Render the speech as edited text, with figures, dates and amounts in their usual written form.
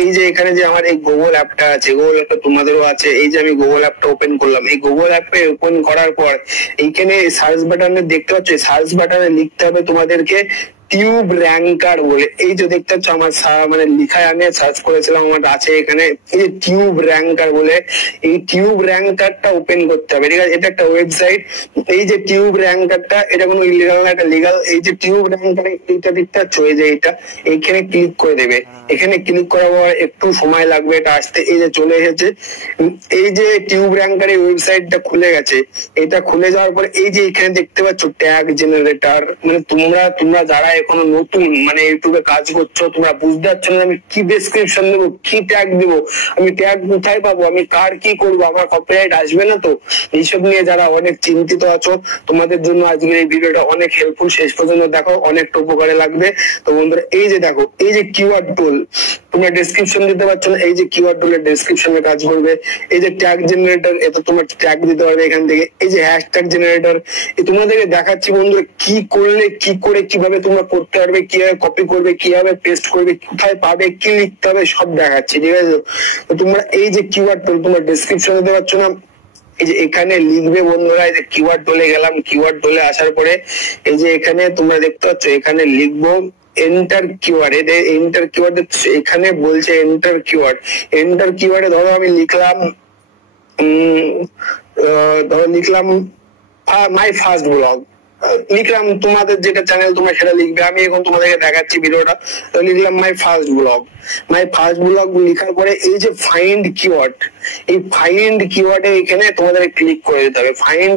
এই যে এখানে যে আমার এই গুগল অ্যাপটা আছে, গুগল অ্যাপটা তোমাদেরও আছে, এই যে আমি গুগল অ্যাপটা ওপেন করলাম, এই গুগল অ্যাপে ওপেন করার পর এইখানে সার্চ বাটনে দেখতে পাচ্ছ, সার্চ বাটনে লিখতে হবে তোমাদেরকে টিউব র্যাঙ্কার বলে। এই যে দেখতে পাচ্ছ আমার মানে লিখায় আমি সার্চ করেছিলাম, আমার আছে এখানে এই যে টিউব র্যাঙ্কার বলে। এই টিউব র্যাঙ্কারটা ওপেন করতে হবে, ঠিক আছে? এটা একটা ওয়েবসাইট। এই যে টিউব র্যাঙ্কারটা, এটা কোনো ইলিগাল না, এটা লিগাল। এই যে টিউব র্যাঙ্কার এইটা দেখতে পাচ্ছ, এই যে এইটা, এইখানে ক্লিক করে দেবে। এখানে ক্লিক করার পর একটু সময় লাগবে এটা আসতে। এই যে চলে এসেছে, এই যে টিউব র্যাঙ্কারের ওয়েবসাইটটা খুলে গেছে। এটা খুলে যাওয়ার পর এই যে এখানে দেখতে পাচ্ছ ট্যাগ জেনারেটর, মানে তোমরা যারা এখনো নতুন মানে ইউটিউবে কাজ করছো, তোমরা বুঝতে পারছো না আমি কি ডেসক্রিপশন দেবো, কি ট্যাগ দেবো, আমি ট্যাগ কোথায় পাবো, আমি কার কি করবো, আমার কপিরাইট আসবে না তো? এইসব নিয়ে যারা অনেক চিন্তিত আছো, তোমাদের জন্য আজকের এই ভিডিওটা অনেক হেল্পফুল। শেষ পর্যন্ত দেখো, অনেকটা উপকারে লাগবে। তো বন্ধুরা এই যে দেখো, এই যে কিওয়ার্ড টুল, তোমরা ডেসক্রিপশন দিতে পারছো না, এই যে কিওয়ার্ড টুলের ডেসক্রিপশনে কাজ করবে। এই যে ট্যাগ জেনারেটর, এটা তোমার ট্যাগ দিতে পারবে এখান থেকে। এই যে হ্যাশট্যাগ জেনারেটর, তোমাদেরকে দেখাচ্ছি বন্ধুরা কি করলে কি করে কিভাবে তোমরা করতে পারবে, কিভাবে কপি করবে, কিভাবে পেস্ট করবে, কোথায় পাবে, কি লিখতে হবে, সব দেখাচ্ছি, ঠিক আছে? তো তোমরা এই যে কিওয়ার্ড টুল, তোমরা ডেসক্রিপশন দিতে পারছো না, এই যে এখানে লিখবে বন্ধুরা। এই যে কিওয়ার্ড টুলে গেলাম, কিওয়ার্ড টুলে আসার পরে এই যে এখানে তোমরা দেখতে পাচ্ছ, এখানে লিখবো এন্টার কিওয়ার্ড। এন্টার কিওয়ার্ড এখানে বলছে এন্টার কিওয়ার্ড। এন্টার কিওয়ার্ডে ধরো আমি লিখলাম, ধরো লিখলাম মাই ফার্স্ট ব্লগ, লিখলাম। তোমাদের যেটা চ্যানেল তোমরা সেটা লিখবে, আমি এখন তোমাদেরকে দেখাচ্ছি ভিডিওটা। লিখলাম my first blog. My first blog লিখার পরে এই যে ফাইন্ড কিওয়ার্ড, এই ফাইন্ড কিওয়ার্ডে এখানে তোমাদের ক্লিক করে দিতে হবে। ফাইন্ড